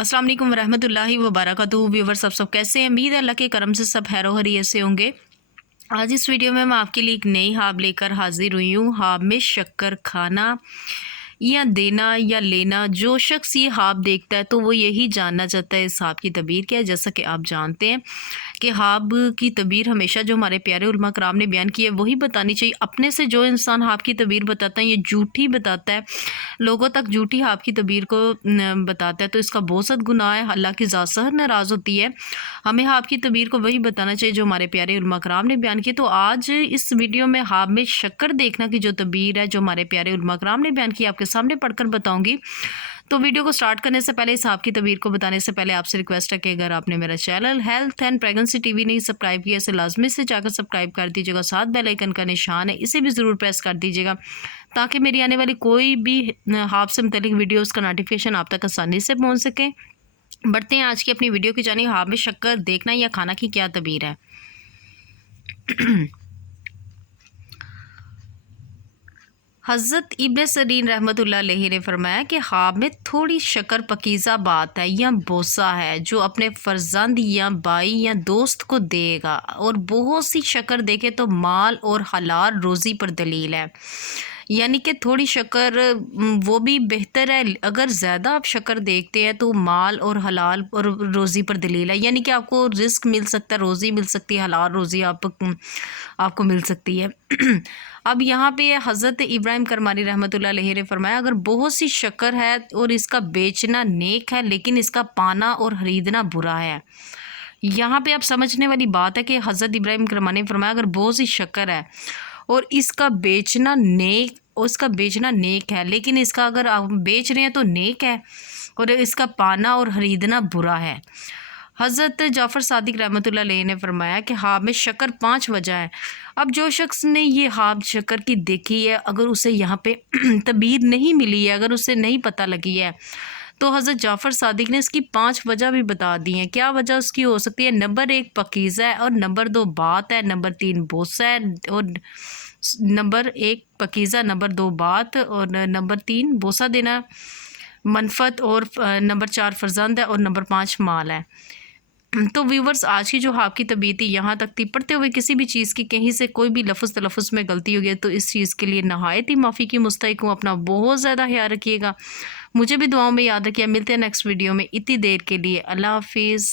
अस्सलाम वालेकुम रहमत व वबरकातुहू। व्यूवर्स सब कैसे हैं? उम्मीद है अल्लाह के करम से सब खैर खैरियत से होंगे। आज इस वीडियो में मैं आपके लिए एक नई हाब लेकर हाजिर हुई हूँ। हाब में शक्कर खाना या देना या लेना, जो शख्स ये हाब देखता है तो वो यही जानना चाहता है इस हाब की तबीर क्या है। जैसा कि आप जानते हैं कि हाब की तबीर हमेशा जो हमारे प्यारे उलमा कराम ने बयान की है वही बतानी चाहिए। अपने से जो इंसान हाब की तबीर बताता है ये झूठी बताता है, लोगों तक झूठी हाब की तबीर को बताता है, तो इसका बहुत सख्त गुनाह है। अल्लाह की ज़ात सहर नाराज़ होती है। हमें हाब की तबीर को वही बताना चाहिए जो हमारे प्यारे उलमा कराम ने बयान की। तो आज इस वीडियो में हाब में शक्कर देखना की जो तबीर है, जो हमारे प्यारे उलमा कराम ने बयान की, आपके सामने पढ़कर बताऊंगी। तो वीडियो को स्टार्ट करने से पहले, इस हाब की तबीर को बताने से पहले आपसे रिक्वेस्ट है कि अगर आपने मेरा channel health and pregnancy TV नहीं सब्सक्राइब किया, इसे लाजमी से जाकर सब्सक्राइब कर दीजिएगा। साथ बेल आइकन का निशान है, इसे भी ज़रूर प्रेस कर दीजिएगा ताकि मेरी आने वाली कोई भी हाब से मुतल्लिक वीडियोज़ का नोटिफिकेशन आप तक आसानी से पहुँच सके। बढ़ते हैं आज की अपनी वीडियो की जानिब। हाब में शक्कर देखना या खाना की क्या तबीर है। हज़रत इब्न सरीन रहमतुल्लाह अलैहि ने फरमाया कि हाब में थोड़ी शक्कर पकीज़ा बात है या बोसा है जो अपने फ़र्जंद या भाई या दोस्त को देगा, और बहुत सी शक्कर देखे तो माल और हलाल रोज़ी पर दलील है। यानी कि थोड़ी शक्कर वो भी बेहतर है, अगर ज़्यादा आप शक्कर देखते हैं तो माल और हलाल और रोज़ी पर दलील है। यानी कि आपको रिस्क मिल सकता है, रोज़ी मिल सकती है, हलाल रोज़ी आपको मिल सकती है। अब यहाँ पे हज़रत इब्राहिम करमानी रहमतुल्लाह अलैहि ने फरमाया, अगर बहुत सी शक्कर है और इसका बेचना नेक है लेकिन इसका पाना और खरीदना बुरा है। यहाँ पे आप समझने वाली बात है कि हज़रत इब्राहिम करमानी ने फरमाया अगर बहुत सी शक्कर है और इसका बेचना नेक है, लेकिन इसका अगर आप बेच रहे हैं तो नेक है और इसका पाना और खरीदना बुरा है। हज़रत जाफ़र सादिक रहमतुल्लाह अलैहि ने फरमाया कि हाब में शक्कर 5 वजह है। अब जो शख्स ने ये हाब शक्कर की देखी है, अगर उसे यहाँ पे तबीर नहीं मिली है, अगर उसे नहीं पता लगी है, तो हज़रत जाफ़र सादिक ने इसकी 5 वजह भी बता दी हैं। क्या वजह उसकी हो सकती है? नंबर 1 पकीज़ा है, और नंबर 2 बात है, नंबर 3 बोसा है, और नंबर 1 पकीज़ा, नंबर 2 बात, और नंबर 3 बोसा देना मनफत, और नंबर 4 फ़र्जंद है, और नंबर 5 माल है। तो व्यूवर्स, आज की जो हाब की तबीयत थी यहाँ तक थी। पढ़ते हुए किसी भी चीज़ की कहीं से कोई भी लफ्ज़ तलफ़ुज़ में गलती हो गई तो इस चीज़ के लिए नहायत ही माफ़ी की मुस्तहिक़ हूँ। अपना बहुत ज़्यादा ख्याल रखिएगा, मुझे भी दुआओं में याद रखिए। मिलते हैं नेक्स्ट वीडियो में। इतनी देर के लिए अल्लाह हाफ़िज़।